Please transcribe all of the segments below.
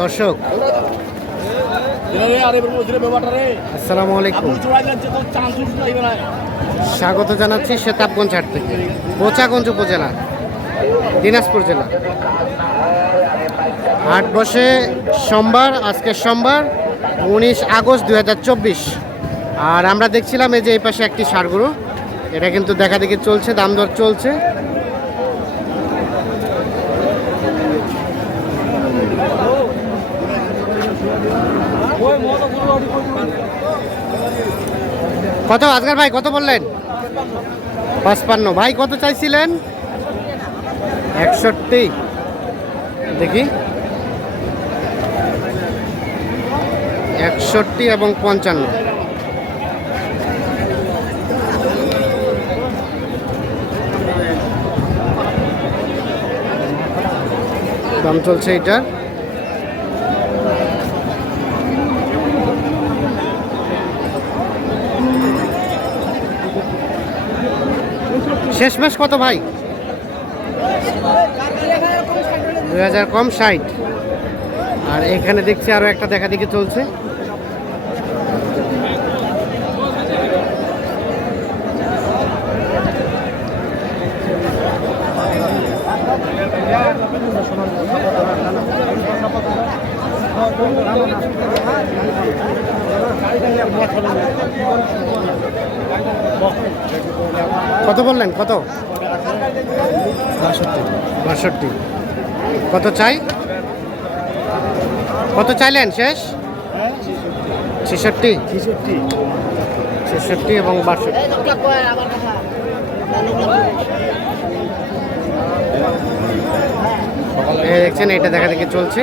দর্শক। আসসালামু আলাইকুম। স্বাগত জানাচ্ছি সেতাবগঞ্জ হাট থেকে বোচাগঞ্জ উপজেলা দিনাজপুর জেলা। হাট বসে সোমবার আজকে সোমবার উনিশ আগস্ট দুই হাজার চব্বিশ। আর আমরা দেখছিলাম এই যে এই পাশে একটি সারগুরু এটা কিন্তু দেখা দেখি চলছে দাম দর চলছে। কত আজকার ভাই, কত বললেন? পাঁচপান্ন। ভাই, কত চাইছিলেন? একষট্টি। দেখি। একষট্টি এবং পঞ্চান্ন। দাম চলছে এটার শেষ মাস কত ভাই? দুই হাজার কম ষাট। আর এখানে দেখছি আরও একটা দেখা দেখি চলছে। কত বললেন? কত? বাষট্টি। কত চাই? কত চাইলেন? শেষ? ছেষট্টি। ছেষট্টি এবং বাষট্টি। দেখছেন, এটা দেখা দেখি চলছে।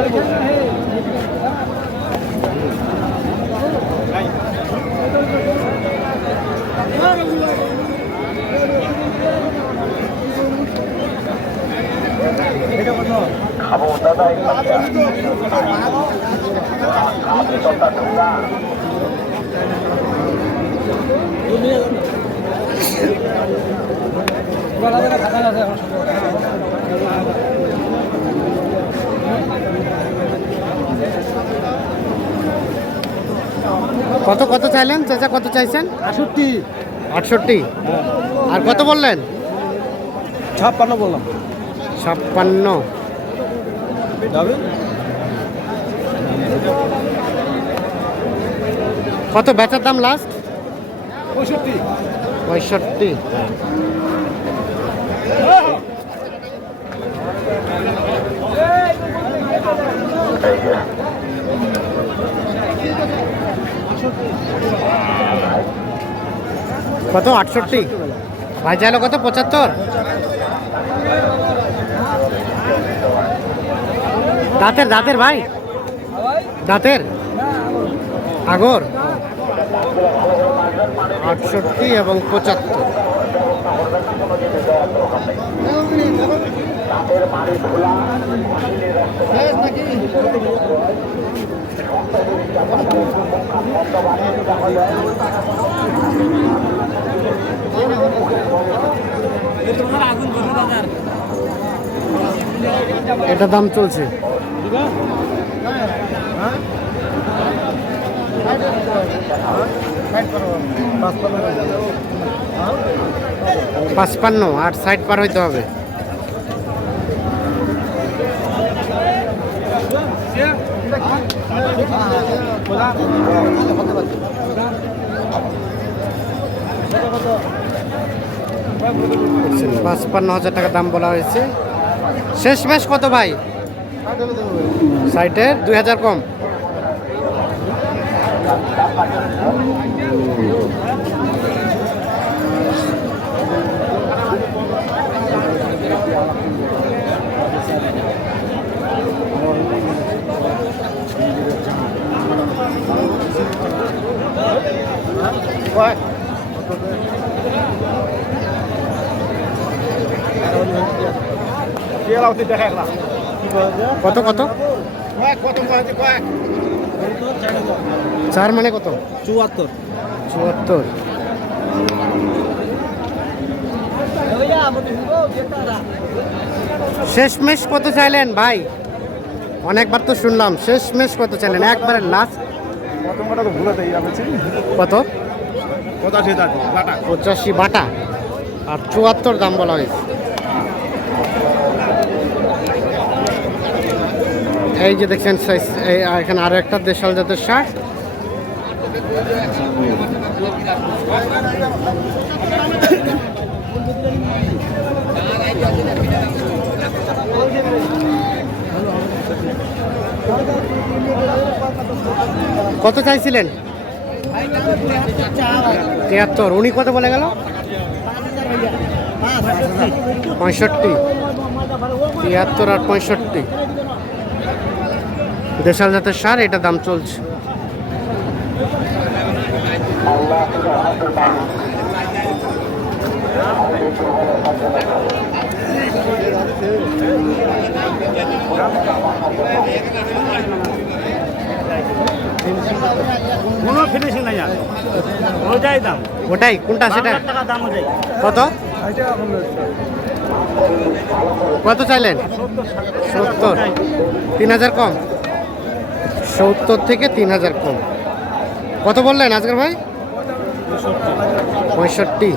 দাম চলছে বাউান্ন এবং বাষট্টি কত কত চাইলেন? চাচা কত চাইছেন? আটষট্টি। আটষট্টি। আর কত বললেন? ছাপ্পান্ন বললাম। ছাপ্পান্ন। কত বেচার দাম লাস্ট পঁয়ষট্টি। পঁয়ষট্টি। কত আটষট্টি? ভাই চাইলো কত পঁচাত্তর? দাঁতের দাঁতের ভাই। দাঁতের? আগর? আটষট্টি এবং পঁচাত্তর। এটা দাম চলছে। পাঁচপান্ন আট সাইড পার হইতে হবে। পাঁচপান্ন হাজার টাকা দাম বলা হয়েছে। শেষ মাস কত ভাই? সাইটের দুই হাজার কম। What? কত কত? চার মানে কত? চুয়াত্তর। চুয়াত্তর। শেষমেশ কত চাইলেন ভাই? অনেকবার তো শুনলাম শেষমেশ কত চাইলেন? একবারে লাস্ট কত? পঁচাশি বাটা। আর চুয়াত্তর দাম বলা হয়েছে। এই যে দেখছেন এখানে আরও একটা দেশাল জাতের শাক কত চাইছিলেন? তিয়াত্তর। উনি কত বলে গেল? পঁয়ষট্টি। তিয়াত্তর আর পঁয়ষট্টি। দেশাল জাতের সার এটা দাম চলছে। কোনো ফিনিশিং নাই আর। দাম। ওটাই কোনটা সেটা? দাম কত? কত চাইলেন? সত্তর। তিন হাজার কম? সত্তর থেকে তিন হাজার কম। কত বললেন আজকের ভাই? পঁয়ষট্টি।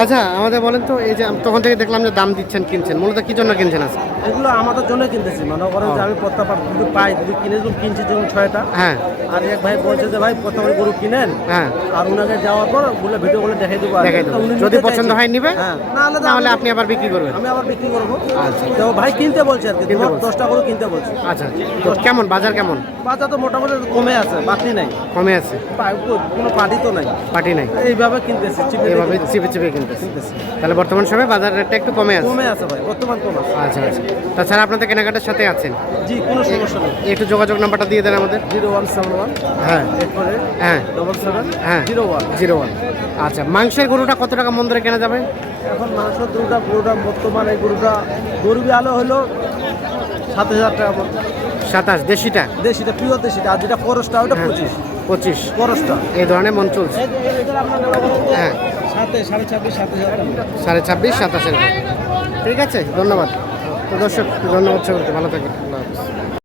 আচ্ছা আমাদের বলেন তো, এই যে তখন থেকে দেখলাম যে দাম দিচ্ছেন, কিনছেন। মূলত কী জন্য কিনছেন আজকে? এগুলো আমাদের জন্য কিনতেছি। মনে করেন যে আমি প্রত্যেকবার যদি পাই যদি কিনে যখন কিনছি যখন ছয়টা। হ্যাঁ। আর এক ভাই বলছে যে ভাই প্রত্যেকবার গরু কিনেন হ্যাঁ। আর উনাকে যাওয়ার পর বলে ভিডিও করে দেখাই দেবো দেখাই দেবো। যদি পছন্দ হয় নিবে? হ্যাঁ। না হলে তো তাহলে আপনি আবার বিক্রি করবেন। আমি আবার বিক্রি করব। আচ্ছা। তো ভাই কিনতে বলছে আর কি কিনতে। দশটা গরু কিনতে বলছে। আচ্ছা তো কেমন বাজার কেমন? বাজার তো মোটামুটি কমে আছে বাকি নাই। কমে আছে। কোনো পার্টি তো নাই। পার্টি নাই। এইভাবে কিনতেছি কিনতেছি। চিপে চিপে কিনতেছি। তাহলে বর্তমান সময়ে বাজার রেটটা একটু কমে আছে। কমে আছে ভাই বর্তমান কম আছে। আচ্ছা আচ্ছা। তাছাড়া আপনাদের কেনাকাটার সাথে আছেন? জি কোনো সমস্যা নেই। একটু যোগাযোগ নাম্বারটা দিয়ে দেন আমাদের। জিরো ওয়ান সেভেন ওয়ান হ্যাঁ। ফোর হ্যাঁ। ডবল সেভেন হ্যাঁ। Zero one. Zero one. আচ্ছা মাংসের গরুটা কত টাকা মন ধরে কেনা যাবে? এখন মাংস গরুটা গরুটা বর্তমানে গরুটা গরু আলো হলো সাত হাজার টাকা মতো। সাতাশ দেশিটা? দেশিটা পিওর দেশিটা আর যেটা করসটা ওটা হ্যাঁ। পঁচিশ। পঁচিশ। করসটা এই ধরনের মন চলছে। হ্যাঁ। সাড়ে ছাব্বিশ সাতাশের ঠিক আছে ধন্যবাদ। তো দর্শক ধন্যবাদ সবাইকে ভালো থাকেন আল্লাহ হাফিজ।